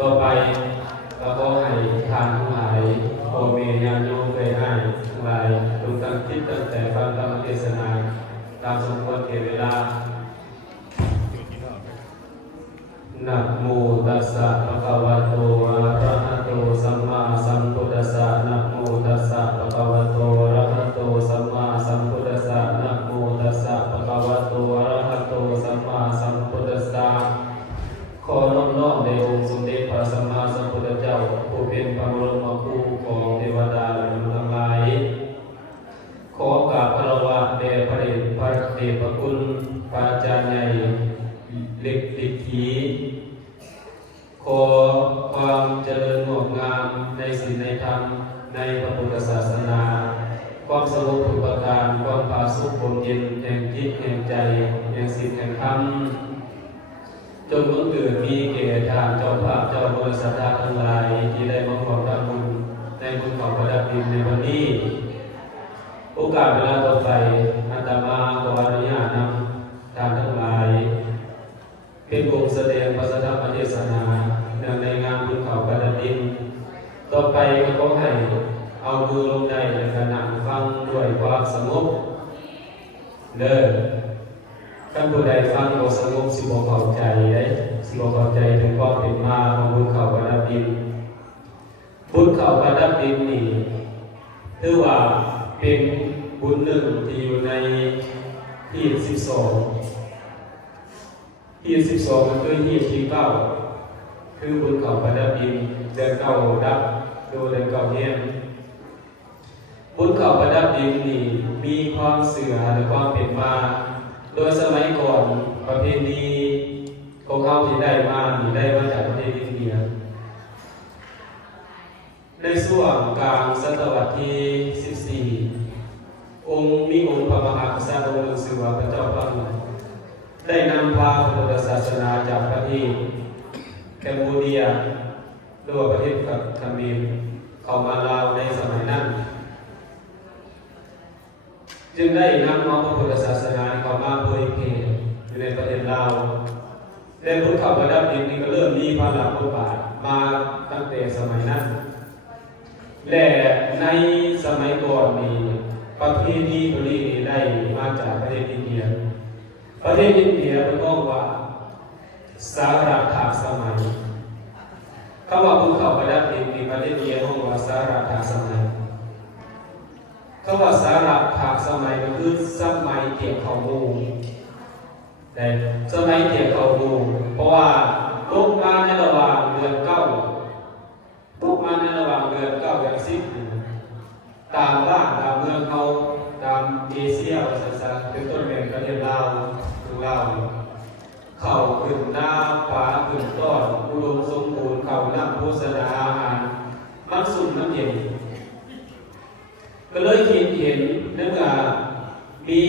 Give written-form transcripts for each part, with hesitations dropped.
ต่อไปก็ขอให้ทานทั้งหลายพ่อแม่ญาติโยมเคยให้ทั้งหลายทุกตั้งคิดตั้งแต่ฟังธรรมเทศนาตามสมควรแก่เวลานะโมตัสสะภะคะวะโตอะระหะโตสัมมาสัมพุทธัสสะนะโมตัสสะภะคะวะโตอะระหะโตสัมมาสัมพุทธัสสะนะโมตัสสะภะคะวะโตอะระหะโตสัมมาสัมพุทธัสสะขอน้อมน้อมในองค์สมเด็จพระสัมมาสัมพุทธเจ้าผู้เป็นพระบรมครูของเทวดาและมนุษย์ทั้งหลายขอกราบคารวะแด่พระเดชพระเดชพระคุณพระอาจารย์ใหญ่เล็กติขีขอความเจริญงอกงามในศีลในธรรมในพระพุทธศาสนาความสงบทุกประการความผาสุกบนเย็นแห่งจิตแห่งใจแห่งศีลแห่งธรรมจงบังเกิดมีแก่ทานเจ้าภาพเจ้าบริษัททั้งหลายที่ได้มาขอทำบุญในบุญของประดับดินในวันนี้โอกาสเวลาต่อไปอาตมาขออนุญาตนำทานทั้งหลายเป็นองค์แสดงพระธรรมเทศนาในงานบุญเขาประดับดินต่อไปก็ขอให้เอามือลงได้และก็นั่งฟังด้วยความสงบเด้อท่านผู้ใดฟังบ่สงบสิบ่เข้าใจได้สิบ่เข้าใจถึงความเป็นมาของบุญเขาประดับดินบุญเขาประดับดินนี่ถือว่าเป็นบุญหนึ่งที่อยู่ในที่12ที่12มันคือที่9คือบุญเขาประดับดินเดือน9ดับดูเดือน9เนี่ยบุญเขาประดับดินนี่มีความเสื่อและความเป็นมาโดยสมัยก่อนประเพณีของเขาที่ได้มาจากประเทศอินเดียในช่วงกลางศตวรรษที่14องค์พระมหากษัตริย์องค์หนึ่งชื่อว่าพระเจ้าพระหัวได้นำพาพระพุทธศาสนาจากประเทศแคนโบเดียหรือว่าประเทศเขมรเข้ามาลาวในสมัยนั้นจึงได้นำเอาพระพุทธศาสนาเข้ามาเผยแผ่อยู่ในประเทศลาวและบุญเขาประดับดินนี้ก็เริ่มมีพลังบทบาทมาตั้งแต่สมัยนั้นและในสมัยก่อนนี้ประเพณีตัวนี้ได้มาจากประเทศอินเดียประเทศอินเดียเป็นข้อว่าสาระถากสมัยคำว่าบุญเขาประดับดินในประเทศอินเดียเรียกว่าสาระถากสมัยคำว่าสาระถากสมัยก็คือสมัยเกี่ยวข้าวมูแต่สมัยเกี่ยวข้าวมูเพราะว่าตกมาในระหว่างเดือน9ตกมาในระหว่างเดือน9เดือน10ตามบ้านตามเมืองเขาตามเอเชียสันเป็นต้นแบบประเทศลาวคือลาวเขาขึ้นหน้าฟ้าขึ้นต้นอุดมสมบูรณ์เขาน้ำโภชนาอาหารมันสุ่มมันเย็นก็เลยคิดเห็นในเมื่อมี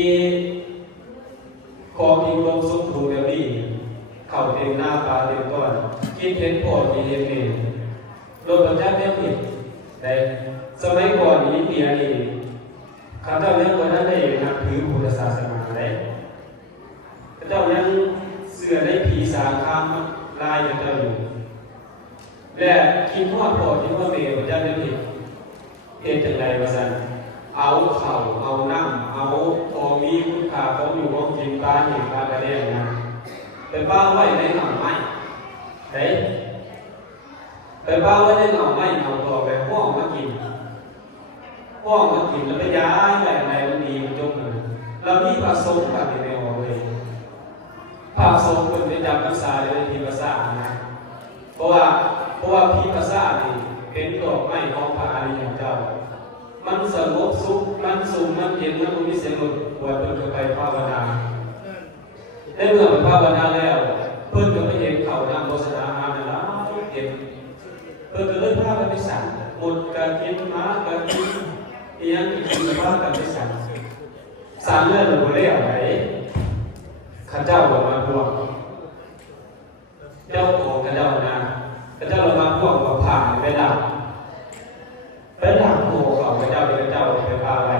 ของที่อุดมสมบูรณ์แบบนี้เขาเต็มหน้าฟ้าเต็มต้นคิดเห็นโพดคิดเห็นเองโดยประจักษ์แนวผิดแต่สมัยก่อนอินเดียนี่ข้าเจ้ายังวันนั้นได้นับถือพุทธศาสนาได้ข้าเจ้ายังเสื่อในผีสางคำลายอย่างเจ้าอยู่และคิดว่าพอคิดว่าเมย์ประจักษ์แนวผิดเหตุจังไรวะสันเอาเข่าเอาน้ำเอาพอมีคุณค่าของอยู่ของกินปลาเห็นปลากระเดียงนะไปบ้าไว้ในหนังไม้ไปบ้าไว้ในหนังไม้เอาต่อไปห้องมากินแล้วไปย้ายไปอะไรมันดีมันจมเลยเรามีพระสงฆ์แบบนี้ในออกเลยพระสงฆ์เป็นไปจำพรรษาในพิภาษานะเพราะว่าพิภาษานี่เป็นดอกไม้ของพระอริยเจ้ามันสงบสุขมันสูงมันเย็นมันมีเสียงหลุดปวดเพิ่นก็ไปภาวนาได้เมื่อไปภาวนาแล้วเพิ่นก็ไปเห็นเขานำโฆษณาอาหารนั่นละเห็นเพิ่นก็เลยพากันไปสั่งหมดการกินม้าการกินยังกินพากันไปสั่งเรื่องหนูเรียกไหนข้าเจ้าบอกมาพวกเจ้าของข้าเจ้านะข้าเจ้าเรามาพวกก็ผ่านไปดักโง่เขาพระเจ้าเป็นเจ้าไปพาอะไร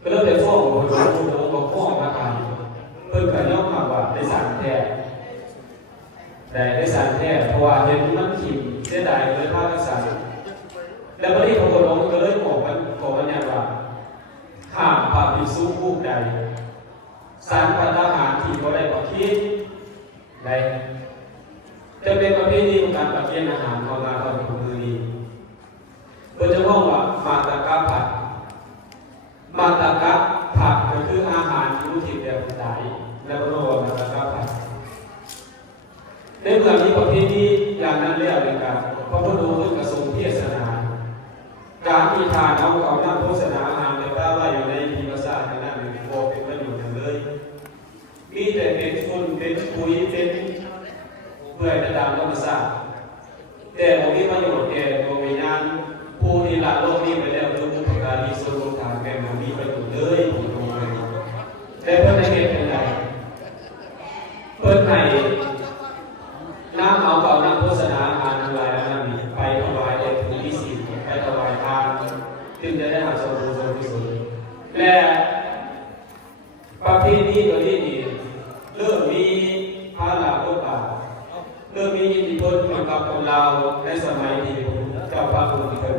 ก็เริ่มไปฟ้องคนรู้แล้วก็ฟ้องมาทำเพื่อนกันย่อมมาว่าได้สั่งแท้ ได้สารแท้เพราะว่าเห็นมันขิมเสียดายเลยพากันสารแล้ววันนี้พระโคดมก็เลยบอกมันเนี่ยว่าห้ามพระภิกษุรูปใดสารพัฒนาหารที่เขาได้ประคิดได้จะเป็นประเภทนี้ของการประเคนอาหารเข้ามาตอนมือนี้เพื่อจะมองว่ามาตากะผัดมาตากะผัดก็คืออาหารที่รู้ทิพย์แบบใดแล้วก็รู้ว่ามาตากะผัดในเมื่อมีประเภทนี้อย่างนั้นเรียกเป็นการพระพุทธองค์กระทรวงเทศนาการมีทานเอาเขานั่งโฆษณาอาหารในบ้านว่าอยู่ในพิมพ์ศาสตร์นั่นหรือโบเป็นประโยชน์กันเลยมีแต่เป็นฝุ่นเป็นปุ๋ยเป็นเพื่อจะตามธรรมชาติแต่ผมมีประโยชน์แก่ดวงวิญญาณผู้ที่ละโลกนี้ไปแล้วคือบุพการีส่วนรวมทางแก่มันมีประโยชน์เลยผู้ตรงเลยแต่เพื่อนในเหตุเป็นไรเพื่อนให้น้ำเอาเก่าน้ำโฆษณาอาหารทั้งหลายนั้นไปถวายแด่ผู้ที่ศีลไปถวายทานจึงจะได้หาส่วนบุญส่วนกุศลและประเพณีตัวนี้เริ่มมีพระลาภบาทเริ่มมีอิทธิพลกับคนเราในสมัยที่เจ้าพระองค์ที่เป็น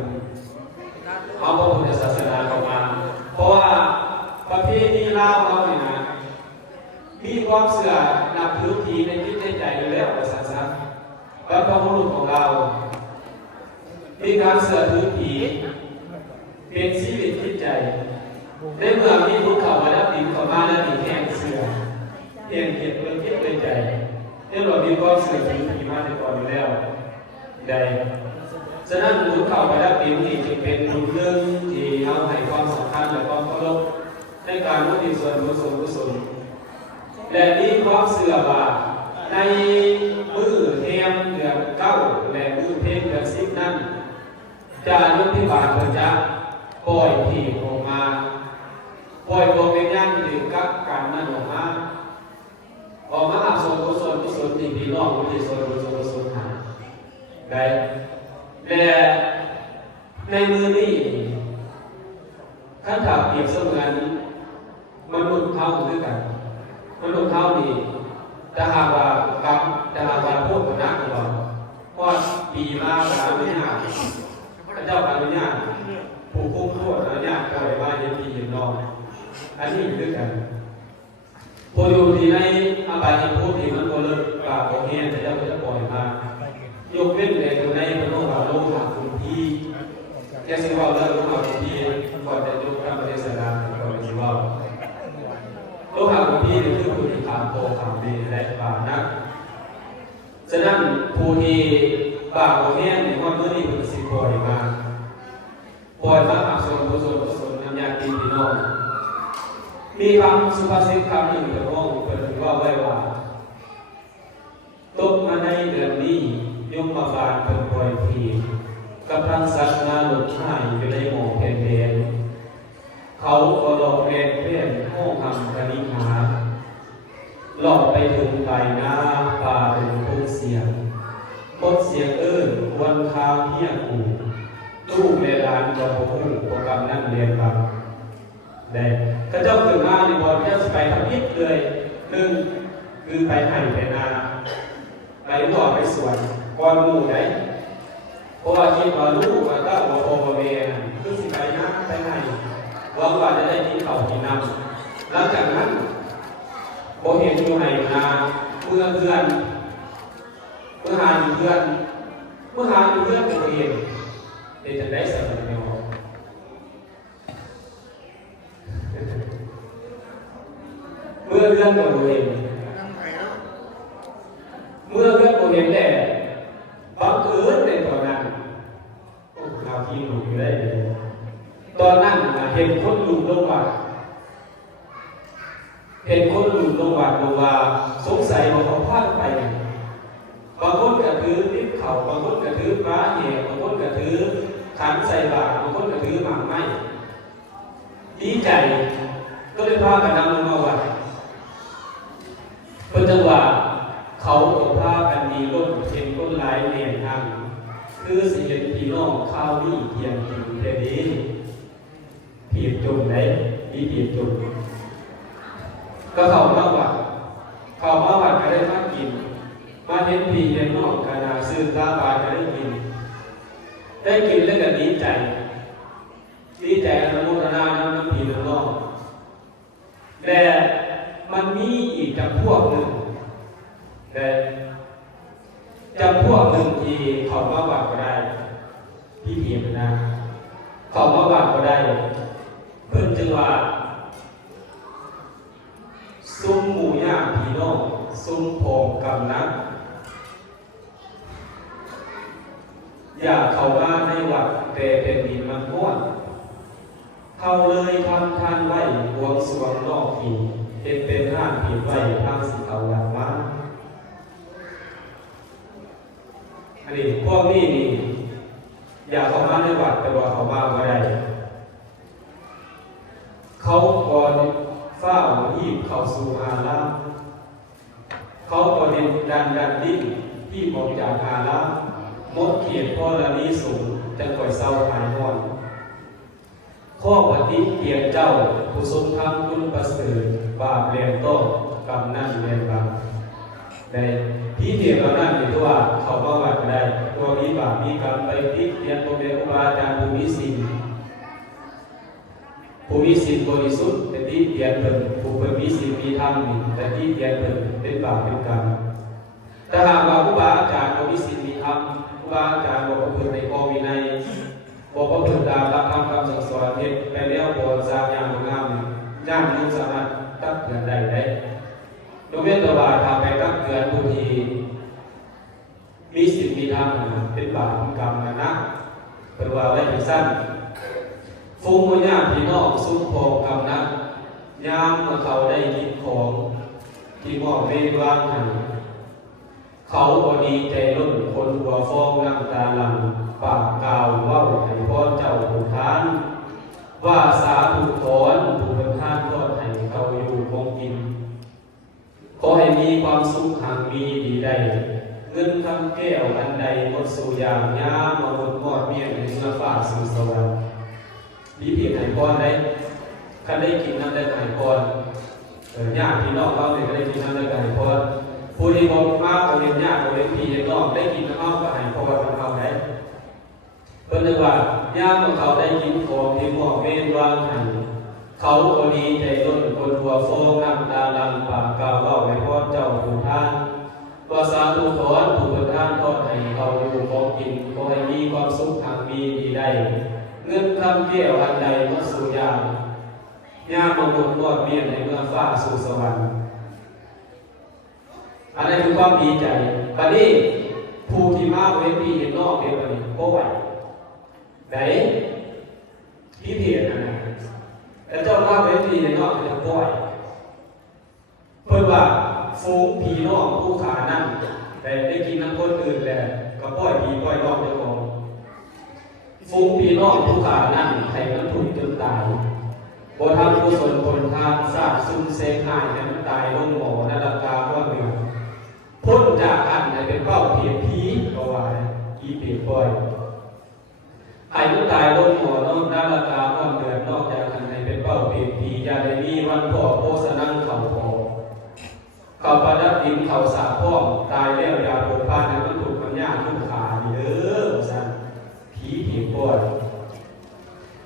เอาพระพุทธศาสนาเข้ามาเพราะว่าประเพณีลาวเราเนี่ยนะมีความเสื่อนับถือผีในจิตใจอยู่แล้วศาสนาบรรพบุรุษของเรามีการเสื่อถือผีเป็นชีวิตจิตใจในเมื่อมีทุกข์เข้ามาแล้วดินเข้ามาแล้วดินแห้งเสื่อเปลี่ยนเหตุเป็นคิดเป็นใจในเมื่อมีความเสื่อถือผีมาแต่ก่อนอยู่แล้วใดฉะนั้นทุกข์เข้ามาแล้วดินนี่จึงเป็นเรื่องที่เอาให้ความสำคัญและความเคารพในการอุทิศส่วนกุศลและมีความเสื่อว่าในมือเทียมเดือน9และมือเพ็ญเดือน10นั้นจะยุติบาทเพื่อจะปล่อยผีออกมาปล่อยดวงวิญญาณหรือกักกันนั้นออกมาอับส่วนกุศลที่พี่น้องที่ส่วนกุศลหาได้และในมือนี้ขั้นถามเปรียบเสมือนมนุษย์เท่าด้วยกันมนุษย์เท่านี้จะหากว่าพูดกับนักของเราเพราะปีมาการอนุญาตพระเจ้าอนุญาตผู้คุ้มโทษอนุญาตปล่อยมาเย็นดีเย็นนอนอันนี้อยู่ด้วยกันผู้อยู่ที่ในอบายภูมิมันก็เลิกกล่าวโอเคพระเจ้าจะปล่อยมายกเว้นในตัวในพระโลกโลกหาคุณพี่แค่สิ่งว่าเลิกโลกหาคุณพี่ก่อนจะยกคำปฏิเสธก่อนจะว่าโลกหาคุณพี่นี่คือผู้ที่ถามโตถามดีและบาปนักฉะนั้นผู้ที่บาปโอเคในวันเมื่อนี้เป็นสิ่งปล่อยมาอักษรกุศลน้ำยาตีพี่น้องมีคำสุภาษิตคำหนึ่งเป็นว่าไว้ว่าตกมาในเดือนนี้ยมมาบาลเป็นปล่อยผีกำลังสัตว์นาหลุดหายอยู่ในหมู่เพนเดนเขาก็หลอกแรงเพื่อนห้องทำกนิหาหลอกไปถึงปลายนาป่าเป็นทุ่งเสียงบทเสียงวันคาเพียกูตู้เวลานจะพหูโปรแกรมนั่นเรียนครับได้ก็เจ้าขึ้นมาในบอลเจ้าไปทำพิษเลยหนึ่งคือไปไห่ไปนาไปหัวไปสวนก่อนหมู่ไหนเพราะว่าคิดว่าลูกว่าก็โอเวคือสิไปนะไปไห่หวังว่าจะได้กินข้าวกินน้ำหลังจากนั้นโบเห็นอยู่ไห่นาเมื่อหาเพื่อนตัวเองจะได้สำเร็จในห้องเมื่อเรื่องตัวเองแต่บังเอิญในตอนนั้นข่าวที่หลุดอยู่ได้ตอนนั้นเห็นคนหลุดลงวัดดูว่าสงสัยว่าเขาพลาดไปบางคนกระถือติ๊บเข่าบางคนกระถือฟ้าแห่บางคนกระถือขันใส่บาตรบางคนกระถือหมากไม้ดีใจก็เลยพากันนำลงมาวัดเพื่อจังหวะเขาก็พากันมีรถเข็นก้นหลายเนียนทางคือสิเห็นพี่น้องข้าวนี่เทียมกินเท่ดีผีบจุ่มไหนมีผีบจุ่มก็เขามาวัดก็ได้มากินมา เห็นพี่เห็นน้องกันนาซื้อตาบานก็ได้กินแล้วก็ดีใจอนุโมทนาน้ำพี่น้องแต่มันมีอีกจำพวกหนึ่งแต่จำพวกหนึ่งที่เขามาวัดก็ได้พี่เพียรนะเขามาวัดก็ได้เพิ่นจึงว่าซุ้มหมู่ย่าพี่น้องซุ้มโพงกำนัดอย่าเข้ามาในวัดแต่เป็นดินมันม้วนเขาเลยทำทานไว้บวงสรวงนอกผีเป็นห้านผีไว้ทางสิเขาวัดมาอันนี้พวกนี้นี่อย่าเข้ามาในวัดแต่ว่าเขามาไม่ได้เขาก่อนเฝ้าหีบเข้าสู่อาลามเขาก็เดินดันดิ้นที่ออกจากอาลามมดเขียดพ่อละนี้สูงจะก่อยเศร้าหายห่อนข้อปฏิเตียนเจ้าผู้ทรงธรรมคุณประเสริฐบาปเรียนต้นกรรมนั่นเรียนบาปได้ที่เดียวกับนั่นเป็นตัวเขามาวัดได้ตัวมีบาปมีกรรมไปติเตียนตัวเดียวกับอาจารย์ภูมิสินบริสุทธิ์แต่ที่เตียนเป็นผู้เป็นมีศีลมีธรรมแต่ที่เตียนเป็นบาปเป็นกรรมถ้าหากว่าครูบาอาจารย์บ่มีศีลมีธรรมครูบาอาจารย์บ่ประพฤติในข้อวินัยบ่ประพฤติตามหลักธรรมคำสั่งสอนเฮ็ดไปแล้วบ่สร้างอย่างงามย่านนั้นสามารถตักเตือนได้ยกเว้นแต่ว่าถ้าไปตักเตือนผู้ที่มีศีลมีธรรมเป็นบาปเป็นกรรมนะเพิ่นว่าไว้สั้นฟูงญาติพี่น้องสุขโภคกำนัดยามเมื่อเขาได้กินของที่มอบเวรวางให้เขาก็ดีใจล้นคนหัวฟองน้ำตาหลั่งปากกล่าวว่าให้พ่อเจ้าผู้ทานว่าสาธุถอนผู้เป็นท่านทอดให้เขาอยู่คงกินขอให้มีความสุขหางมีดีใดเงินคำแก้วอันใดหมดสู่อย่างยามมาบนมอดเมียนเมื่อฝ่าสู่สวรรค์มีเพียงไหนพรได้คันได้กินน้ำได้ไหนพรญาติพี่น้องเราเนี่ยก็ได้กินน้ำได้ไหนพรผู้ที่บอกมาเขาเรียนญาติเขาเรียนพี่เรียนน้องได้กินน้ำก็ไหนพรของเขาได้เพิ่นเลยว่าญาติของเขาได้กินของที่มอบเวรวางให้เขาก็ดีใจล้นคนหัวโฟงน้ำตาลังปากกล่าวว่าให้พ่อเจ้าผู้ท่านว่าสาธุถอนผู้เป็นท่านทอดให้เขาอยู่ของกินขอให้มีความสุขทางมีดีได้เงินคำแก้วอันใดมาสู่ยามยามมาบุญรอดเมียนในเมื่อฟ้าสู่สวรรค์อันนี้คือความดีใจบัดนี้ผู้ที่มาเว้นพี่เห็นนอกเดียวกันก็ไหวไหนพี่เพียรนะแล้วเจ้ามาเว้นพี่ในนอกจะก็ไหวเพื่อว่าฟูงพี่น้องผู้ขานั่นแต่ได้กินน้ำคนอื่นแหละก็ปล่อยพี่ปล่อยน้องเจ้าของฟูงพี่น้องผู้ขานั่นให้มันถูกจนตายบ่ทำกุศลผลทานสร้างซุ่มเซงหายให้มันตายลงหมอนาฬิกาว่าเหนือพ้นจากอันให้เป็นเป้าเพียรผีก็ว่าอีเปียปล่อยให้มันตายลงหมอนอกนาฬิกาว่าเหนือนอกจากอันให้เป็นเป้าเพียรผีอย่าได้มีวันพ่อโพสนังเขาพอเขาประดับดินเขาสาพ่อตายแล้วอย่าโผล่พานให้มันถูกมันยากทุกขาเด้อสั่นผีเพียรปล่อย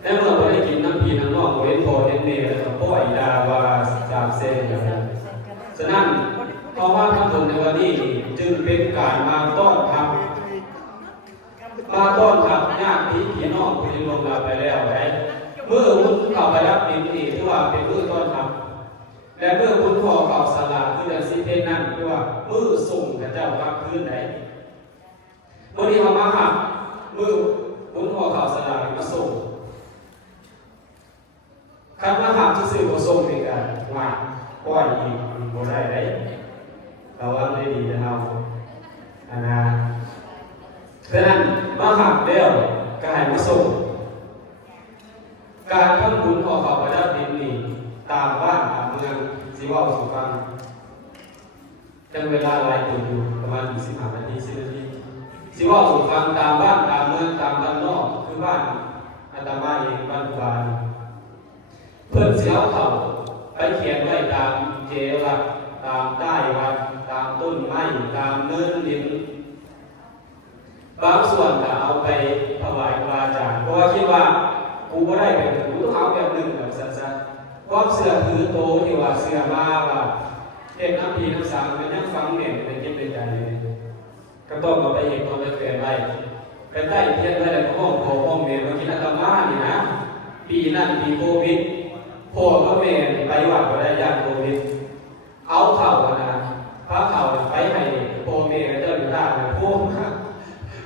และเมื่อเราได้กินน้ำพีน้ำนอกเว้นพอเห็นเนรแล้วก็ปล่อยดาวาสามเซนอย่างนั้นฉะนั้นเพราะว่าทั้งหมดในวันนี้จึงเป็นการมาต้อนรับญาติพี่น้องที่ลงมาไปแล้วไว้เมื่อคุณเข้าไปรับดินนี่ที่ว่าเป็นมือต้อนรับและเมื่อคุณพ่อเข้าสลาคือเดือนสิบเอ็ดนั่นที่ว่ามือส่งกับเจ้ากลับคืนไหนเมื่อนี้เขามาหักมือคุณพ่อเข้าสลามาส่งคำว่าหักซื่อๆก็ส่งในการว่าปล่อยอีกบ่ได้ได้เราว่าได้ดีนะเราฉะนั้นมาหักแล้วก็ให้มาส่งการทำบุญขอเขาประดับดินนี่ตามบ้านตามเมืองสิว่าสุฟังจังเวลาหลายตัวอยู่ประมาณ25 นาที10 นาทีสิว่าสุฟังตามบ้านตามเมืองตามบ้านนอกคือบ้านอาตมาเองบ้านบานเพื่อนเสียเขาไปเขียนไว้ตามเจวัดตามใต้วัดต ามต้นไม้ตามเนินดินบางส่วนก็เอาไปถวายครูอาจารย์เพราะว่าคิดว่ากูก็ได้แบบกูต้องเอาแบบหนึ่งแบบสั้นๆความเสื่อถือโตที่ว่าเสื่อมาว่าเด็กน้ำพีน้ำสามมันยังฟังเนี่ยเป็นคิดเป็นใจก็ต้องเอาไปเห็นต้องไปเกิดไปเป็นได้เพียงไว้ในห้องโถห้องเรียนเมื่อกี้อาตมานี่นะปีนั้นปีโควิดพ่อก็แม่ไปวัดก็ได้ยากโควิดเอาเข่านะพระเข่าไปให้พ่อแม่เจ้าอยู่ด้านนะพ่อมา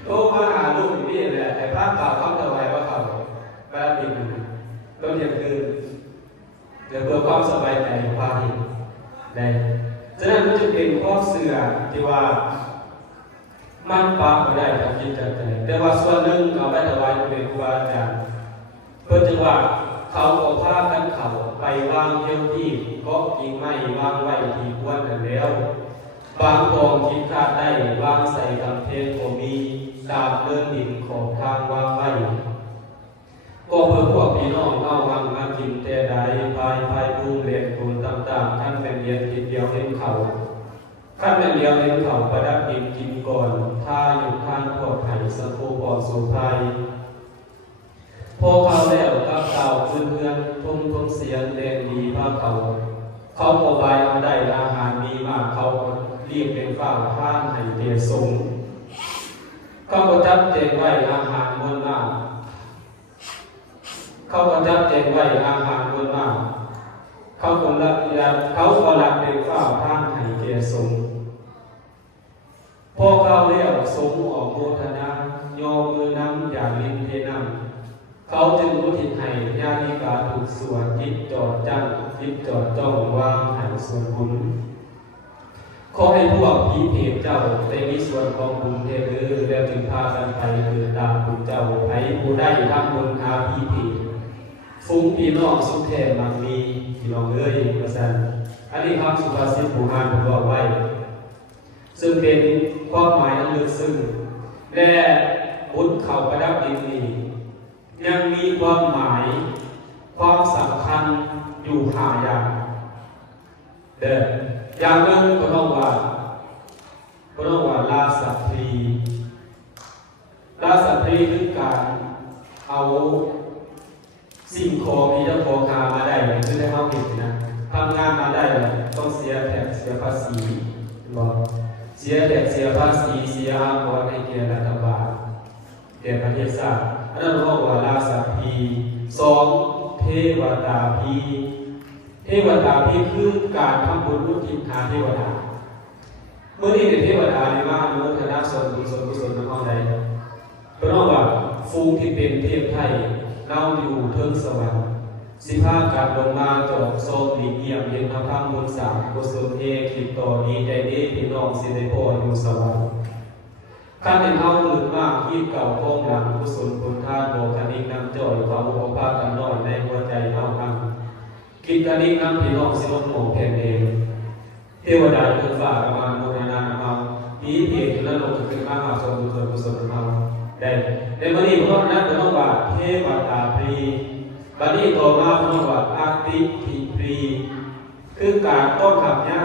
โตมาหาลูกอยู่นี่แหละแต่พระเข่าเขาถวายพระเข่าพระบิดต้นอย่างคือเดี๋ยวเพื่อความสบายใจของพระบิดได้ฉะนั้นมันจะเป็นข้อเสื่อที่ว่ามันปะไม่ได้ของจิตใจแต่ว่าส่วนหนึ่งเอาไปถวายเป็นครูอาจารย์เพื่อจะว่าเขาเอาผ้ากันเขาไปวางเที่ยวที่ก็กิ่งไม้วางไว้ที่ควรกันแล้วบางกองคิดคาดได้วางใส่กำแพงก็มีตามเดินดินของทางวางไว้ก็เพื่อพวกพี่น้องเอาวางมากินแต่ใดภายภูมิเรียนคุณต่างๆท่านเป็นเรียนทีเดียวเห็นเขาท่านเป็นเรียนเห็นเขาประดับดินกินก่อนท่าอยู่ข้างพวกไผ่สังโฆปอนสุภัยพอเขาแล้วกับเต่าเพื่อนทุ่งเสียงเด่นดีภาพเขาก็บายเอาได้อาหารดีมากเขาเรียกเป็นฝ้าผ้าให้เกียรติสูงเขาก็จัดเจงไว้อาหารมวลมากเขาก็จัดเจงไว้อาหารมวลมากเขาก็รับเป็นฝ้าผ้าให้เกียรติสูงพอเขาแล้วสงออกโมทนาโยมือน้ำอย่างลิ้นเทน้ำเขาจึงรู้ทิศให้ญาติกาถูกส่วนจิตจอดจังจิตจอดจ้องวางหันส่วนบุญขอให้พวกผีเพศเจ้าได้มีส่วนของบุญเทหรือแล้วจึงพากันไปคือตามบุญเจ้าไผผู้ได้ทำบุญหาผีเพศฟุ้งพี่น้องสุขแทนบางมีพี่น้องเอ้ยประสันอันนี้คำสุภาษิตผู้อ่านผมบอกไว้ซึ่งเป็นความหมายอันลึกซึ้งและบุญเขาประดับดินนี้ยังมีความหมายความสำคัญอยู่หาอย่างอย่างหนึ่งก็ต้องว่าลาสัตตรีคือการเอาสิ่งของที่เจ้าของหามาได้คือได้เอาผิดนะทำงานมาได้ต้องเสียแท็กเสียภาษีบอกเสียแท็กเสียภาษีเสียอากรให้แก่รัฐบาลแก่ประเทศชาติอันนั้นเรียกว่าลาสัตตรีสองเทวตาภีคือการทำบุญอุทิศหาเทวดาเมื่อนี้เป็นเทวดาในว่าอนุโมทนาส่วนกุศลในห้องใดเพราะว่าฟูงที่เป็นเทพไทยเราอยู่เทิงสวรรค์สิภาการลงมาจอกโซมดีเยี่ยมเย็นพระพังบุญสามกุศลเอกิตต่อดีใจดีพี่น้องสิได้พ่ออยู่สวรรค์ข้าเป็นเฮาหรือมากที่เก่าโค้งหลังกุศลคุณท่าโบคณิกน้ำจ่อยความอุปภาคกันน้อยในหัวใจเท่านั้นกิจการนี้น้ำพี่น้องสิลงหมองแผ่นเองเทวดาเกิดฝ่ากมาโมทนามามีเพียงนั้นลงถึงมาหาส่วนกุศลมาได้ในวันนี้พวกนั้นจะต้องว่าเทวตาภีวันนี้ต่อมาพวกว่าอาติทิภีคือการต้นขับหญ้า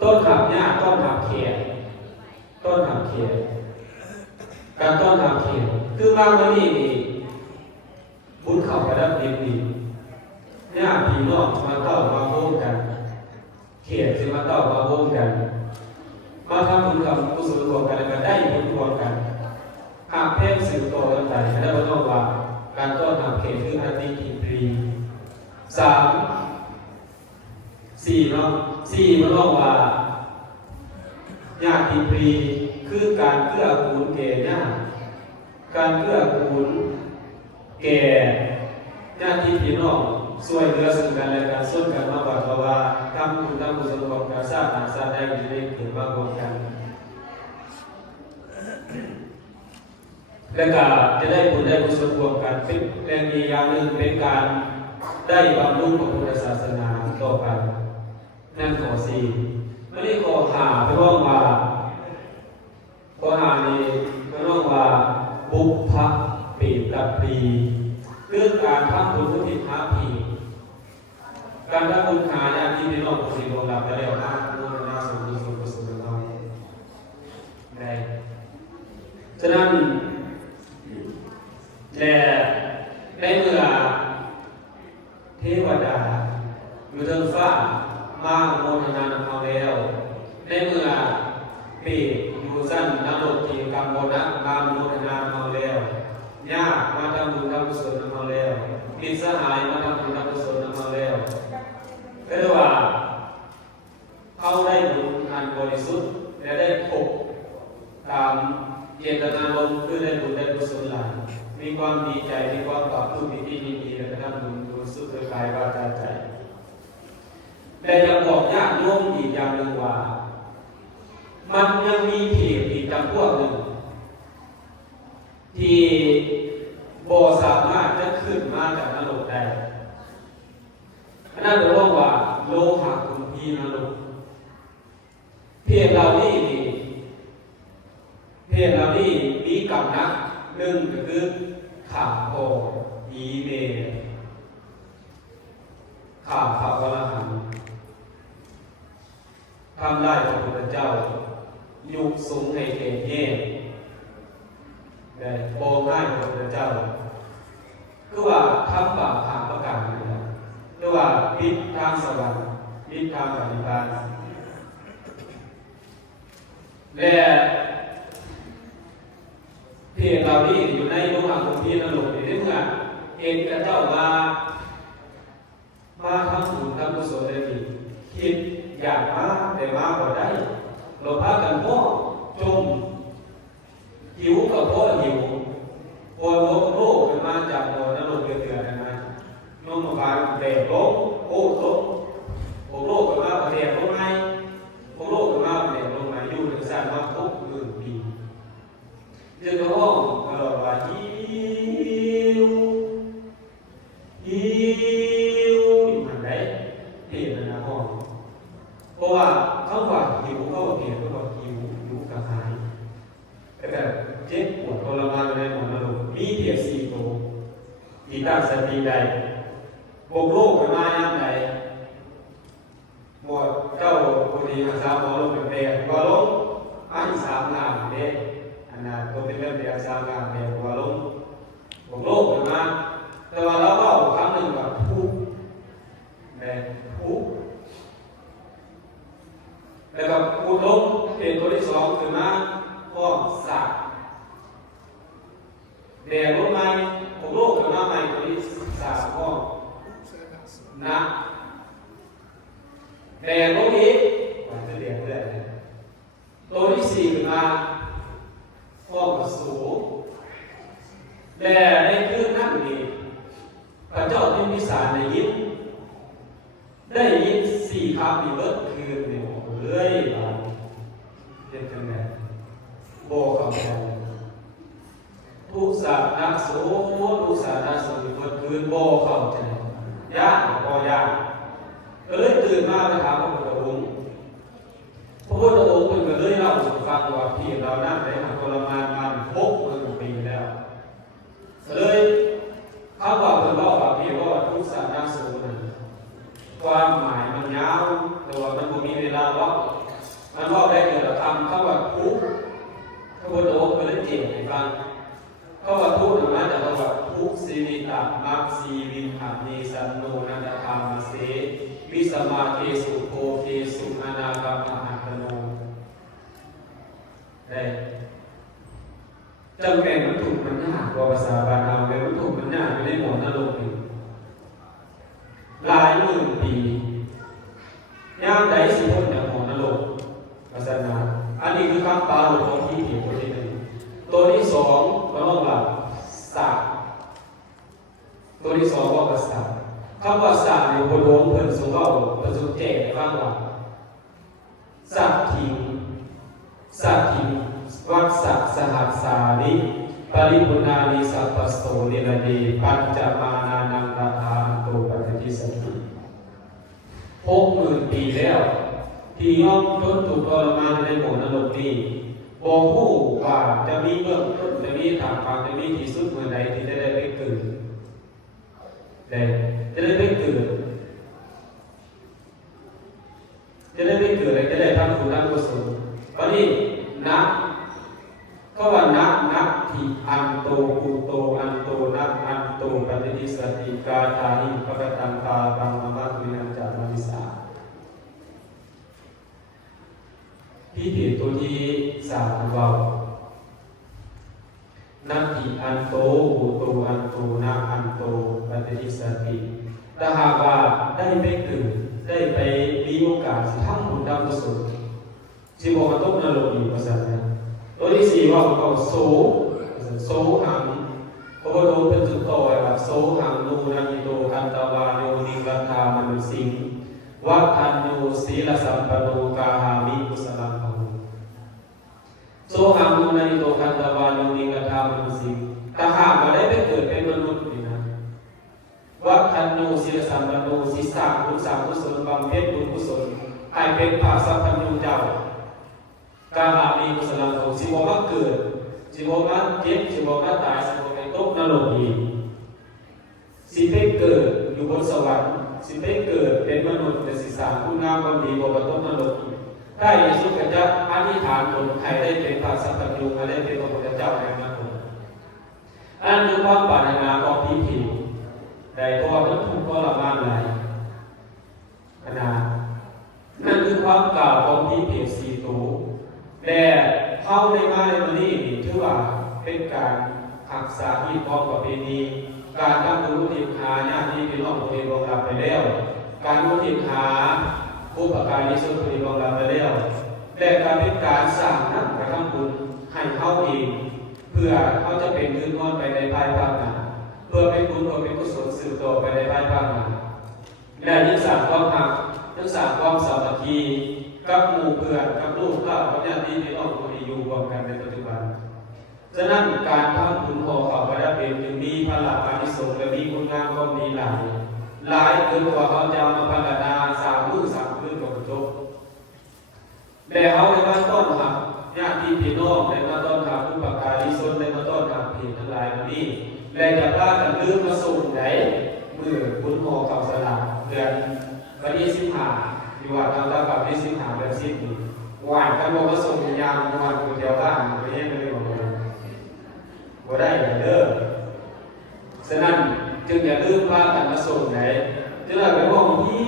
ต้นขับเขียการต้นทำเขียนคือมาวันนี้นี่บุญเข้าประดับดินดีญาติพี่น้องมาเข้ามาโฮมกันเขียนสิมาเข้ามาโฮมกันมาทำบุญกับกุศลรวมกันแล้วก็ได้บุญรวมกันหากเพ่งสืบต่อกันไปแล้วก็ต้องว่าการต้นทำเขียนคืออาติทิภี4มันบอกว่าญาติภีคือการเกื้อกูลแก่ญาติการเกื้อกูลแก่ญาติพี่น้องช่วยเหลือซึ่งกันและกันส่วนกันมาบอกว่าทำบุญทำกุศลของการสร้างได้ดีได้เกิดมากกว่ากันและก็จะได้บุญได้กุศลรวมกันเป็นแรงดีอย่างหนึ่งเป็นการได้บำรุงพระพุทธศาสนาต่อไปนั่นข้อ4ไม่ได้ข้อ5เพราะว่าข้อ5นี้เพราะว่าบุพพปีตภีเรื่องการทำบุญอุทิศหาภีการทำบุญหาญาติพี่น้องผู้ที่ร่วมรับไปแล้วนะโมท ฉะนั้นและในเมื่อเทวดาอยู่เทิงฟ้ามาโมทนาเอาแล้วในเมื่อเปรตอยู่สั้นนรกที่กรรมโมนะมาโมทนาเอาแล้วญาติมาทำบุญทำกุศลเอาแล้วมิตรสหายมาทำบุญทำกุศลเอาแล้วก็เรียกว่าเขาได้บุญอันบริสุทธิ์และได้พบตามเจตนารมณ์คือได้บุญได้กุศลหลายมีความดีใจมีความปรับปรุงมีที่ดีและกระทำบุญสุดโดยกายวาจาใจแต่ยังบอกญาติโยมอีกอย่างหนึ่งว่ามันยังมีเพศอีกจำพวกหนึ่งที่บ่สามารถจะขึ้นมาจากนรกได้อันนั้นเรียกว่าโลหะกุมพีนรกเพศเหล่านี้มีกรรมนักหนึ่งก็คือขาพ่อยีเมขาพระวรหันต์ทำได้พระพุทธเจ้ายุคสูงให้เก่งแย่แต่โบง่ายพระพุทธเจ้าคือว่าทำบาปทางประการนะครับหรือว่าพิษทางสวรรค์พิษทางปฏิบัติและเพศเรานี่อยู่ในโลหะกุมพีนรกในเรื่องเองกระเจ้ามาทำบุญทำกุศลได้ดีคิดอยากมาแต่มาบ่ได้เราพากันพ่อจมหิวกับพ่อหิวพอโรคเป็นมาจากบ่อนรกเดือดๆนะน้องมาบานแดดร้อนโอ้ตกโรคเป็นมาแดดร้อนไงโรคเป็นมาแดดร้อนไงอยู่ในสารมาพบหมื่นปีเจ้าห้องตลอดว่าหิวมันได้เห็นนะห้องเพราะว่าเขาว่าหิวเขาเปลี่ยนเขาบอกหิวกระหายแต่เจ็บปวดทรมานในหมอนรกมีเพียง4 ตัวที่ตั้งสติได้บกโลกไปมาอย่างไรหมดเจ้าปุถีอาสาหมอลงเป็นแดงว่าลงอัน3 งานเด็กอันนั้นตัวเป็นเรื่องเดียว3 งานเด็กว่าลงบกโลกไปมาแต่ว่าเราก็ครั้งหนึ่งแบบทุกแดงทุกแล้วก็พูดลงเป็นตัวที่2คือมาข้อสัตว์แดงลงมาบกโลกคือมาใหม่ตัวที่3ข้อนะแดงลงอีกมันจะเรียนเรื่อยตัวที่4คือมาข้อสูงและในคืนนั้นนี้พระเจ้าพิมพิสารได้ยิน4 คำที่เบิดคืนเนี่ยเอ้ยเป็นจังไงโบเข้าใจทุกสัตว์นักสูทุกสัตว์นักสูเบิดคืนโบเข้าใจยากบ่ยากก็เลยตื่นมาไปถามพระพุทธองค์พระพุทธองค์เป็นก็เลยเล่าสู่ฟังว่าพี่เรานั่งได้ทรมานมา60,000 ปีแล้วเลยเขาบอกเพิ่นว่าพี่ว่าทุกสัตว์นักสูนั่นความหมายมันยาวแต่ว่ามันบ่มีเวลาว่ามันว่าได้เกิดคำเขาว่าทุกข์พระพุทธองค์ก็เลยเจ็บให้ฟังเขาว่าทุกข์มาจากคำว่าทุกสีวิตามักสีวินหันีสันโนนันตธรรมเสวิสมาเกสุโภเกสุอนาคามหัตโนได้จำเป็นมันถูกมันยากกว่าภาษาบาลีแล้วมันถูกมันยากอยู่ในหมวดนรกนี่หลายหมื่นปีย่างใดสิพ้นจากหมวดนรกศาสนาอันนี้คือคำปาลของที่เถียงตัวที่1ตัวที่2ก็ต้องว่าสัตว์ตัวที่2ว่าสัตว์คำว่าสัตว์ในโบราณเพิ่นทรงเว้าเพิ่นทรงแจ้งให้ฟังว่าสัตว์ทิงวัฏสัตสหัสสานิปริปุณานิสัพพโสนิรดีปัญจมานานังราธาโตปัจจิสติ60,000 ปีแล้วที่ย่อมทนทุกข์ทรมานในหมวดนรกนี้บ่ฮู้ว่าจะมีเบื้องต้นจะมีทางกลางจะมีที่สุดเมื่อใดที่จะได้ไปเกิดและจะได้ไปเกิดและจะได้ทำบุญทำกุศลวันนี้นะ ก็ว่านะทิอันโตกุโตอันโตนะอันโตปฏิทิสติกาธาหิปะกตังปาปังมะมะตุนันจามาวิสาพิธีตัวที่สามว่านัตถิอันโตอุโตอันโตนะอันโตปฏิทิสติถ้าหากว่าได้ไปเกิดได้ไปมีโอกาสสิทำบุญทำกุศลสิบอกว่าตกนรกอีกว่าซั่นนะตัวที่สี่ว่าเขาโสหังพระพุทธองค์เป็นจุดต่อว่าโสหังนูนามิโตคันตวาโนนิกัตถามนุสิงวัฏทันโยศีลสัมปันโนกาหามิกุสลังภุโสหังนูนามิโตคันตวาโนนิกัตถามนุสิงถ้าหากว่าได้ไปเกิดเป็นมนุษย์นี่นะวัฏทันโยศีลสัมปันโนศีสร้างบุญสร้างกุศลบำเพ็ญบุญกุศลให้เป็นพระสัพพัญญูเจ้ากาหามิกุสลังภุสิบ่มาเกิดสิบ่มาเจ็บสิบ่มาตายสิบ่ไปตกนรกอีกสิไปเกิดอยู่บนสวรรค์สิไปเกิดเป็นมนุษย์แต่สิสร้างคุณงามความดีบ่ไปตกนรกอีกถ้าอย่างสุขจะอธิษฐานตนให้ได้เป็นพระสัพพัญญูให้ได้เป็นพระพุทธเจ้าในอนาคตอันคือความปรารถนาของผีผิวแต่เพราะว่ามันทุกข์ทรมานหลายนั่นคือความกล่าวของผีผิวสี่ตัวแต่เข้าในมาในวันนี้ถือว่าเป็นการหักษาที่พร้อมกับปีนี้การทำบุญอุทิศหาญาติพี่น้องผู้ที่ล่วงลับไปแล้วการอุทิศหาผู้ประกาศนิสุทธิ์ผู้ที่ล่วงลับไปแล้วและการเป็นการสร้างนั่งกระทำบุญให้เขาเองเพื่อเขาจะเป็นพื้นนอนไปในภายภาคหน้าเพื่อเป็นบุญเพื่อเป็นกุศลสืบต่อไปในภายภาคหน้าและยังสร้างความหักยังสร้างความสามัคคีกับหมู่เพื่อนกับลูกหลานกับญาติพี่น้องผู้ที่อยู่ร่วมกันในปัจจุบันฉะนั้นการทำบุญห่อข้าวพระเป็นจึงมีพลังอานิสงส์และมีคุณงามความดีหลายเกินกว่าเขาจะมาพัฒนาสร้างมือสร้างพื้นกับจบแต่เขาในมาต้อนรับญาติพี่น้องในมาต้อนรับผู้ประกาศนิสนในมาต้อนรับเพจทั้งหลายนี้และจะพากันลืมมาส่งไหนมือบุญห่อข้าวสลากเดือนวันที่15อยู่ว่าทางตะวันที่15เดือน10นี้หวานกันบอกว่าส่งยามวันคนเดียวบ้านไปเฮ็ดเลยบ่ได้เด้อฉะนั้นจึงอย่าลืมพากันมาส่งไหนจึงได้ไปห้องหิ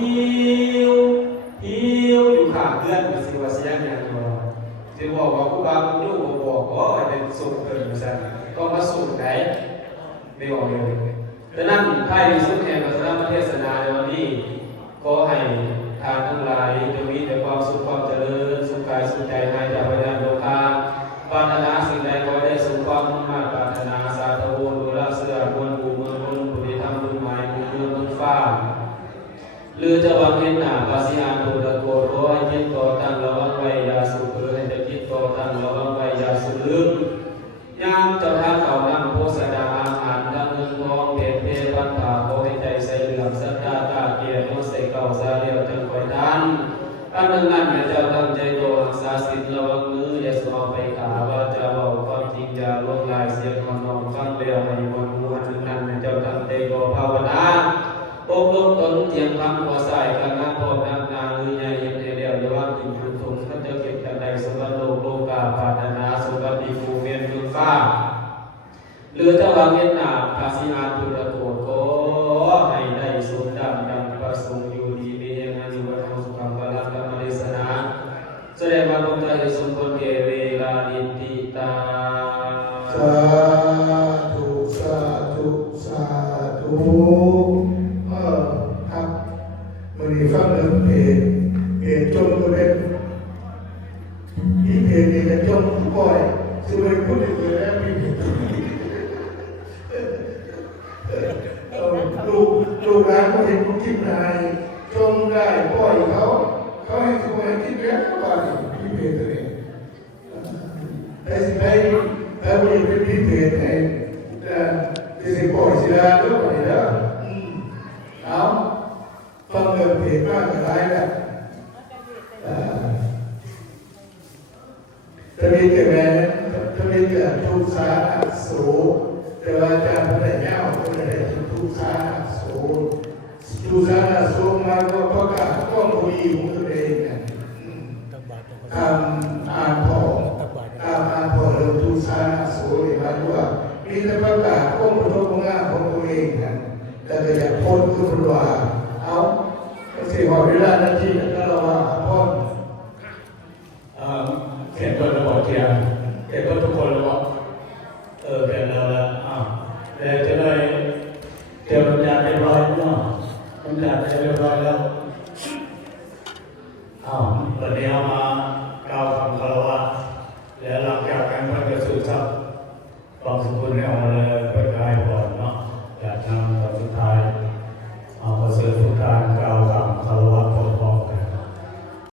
วอยู่ข้างเพื่อนก็สิว่าเสียงอย่างบ่สิบอกว่าครูบาคุณอยู่บ่บอกว่าให้เป็นส่งเพิ่นว่าซั่นต้องมาส่งไหนไม่บอกเลยฉะนั้นท้ายที่สุดแห่งพระธรรมเทศนาในวันนี้ขอให้ทานทั้งหลายจะมีแต่ความสุขความเจริญสุขกายสุขใจให้จากพยานโลกาปรารถนาสิ่งใดขอได้สมความมุ่งมั่นปรารถนาสาธุบุญรักเสื่อมวลบุญเมืองบุญบุญธรรมบุญหมายบุญเมืองบุญฟ้าหรือจะวางเห็นหน้าภาษีอานุตโกรธให้คิดต่อตั้งระวังไว้ยาสุขให้จะคิดต่อตั้งระวังไว้ยาสุลืมยามจะทานเขานั่งโพสดาอาหารดังเงินทองเพปันถาขอให้ใจใส่เหลื่อมสัทธาตาเกียรติใส่เก่าซาเรียวจนคอยทานอันนั้นอย่าเจ้าตั้งใจโตรักษาศีลระวังมืออย่าสมองไปขาว่าจะบอกความจริงอย่าลวงลายเสียงของน้องฟังเรียวให้วันหูอันนั้นอย่าเจ้าตั้งใจโตภาวนาอบรมตนเทียมทำหัวใส่กันน้ำพอน้ำนามือใหญ่เห็นเดียวอย่าว่าถึงคุณทงท่านจะเก็บกันใดสมบัติโลกาปรารถนาสมบัติภูเมียนพื้นฟ้าหรือจะวางเงินหนาภาษีอาตุระโกรธขอให้ได้สมดังประสงค์อยู่ดีมีเองอายุวัฒนสุขังพลังธรรมเทศนาแสดงว่าพระเจ้าได้สมควรแก่เวลานิติตาสาธุสาธุสาธุครับวันนี้ฟังเรื่องเพจจมตัวเล็กที่เพจนี้จะจมก่อยซึ่งไม่พูดถึงเลยนะพี่ลูกหลานเขาเห็นคนคิดนายจมได้ปล่อยเขาให้สวยคิดแล้วก็ว่าพี่เพจตัวเองแต่สิ่งใดถ้าไม่เป็นพี่เพจให้จะสิปล่อยสิลาเรื่องอะไรแล้วเอาฟังเรื่องเพจมากหลายแล้วจะมีแต่แม่จะมีแต่ทุกสาโสแต่ว่าจะไม่ได้เงาไม่ได้ทุกสาโสทุกสาโสมาก็ประกาศข้อมูลของตัวเองอ่านพอเรื่องทุกสา มีแต่ประกาศข้อมูลของงานของตัวเองนะแล้วก็อยากพ้นคือมันว่าเอาเสียเวลานาทีนั้นเราว่าพ้นเขียนตัวระบบเทียนเขียนตัวทุกคนระบบเขียนเราแล้วแต่จะได้เตรียมปัญญาเรียบร้อยเนาะปัญญาเรียบร้อยแล้ววันนี้เอามากล่าวคำคารวะแล้วหลังจากการพัฒนาสู่ทรัพย์ความสมบูรณ์ในองค์เลยเพื่อให้พร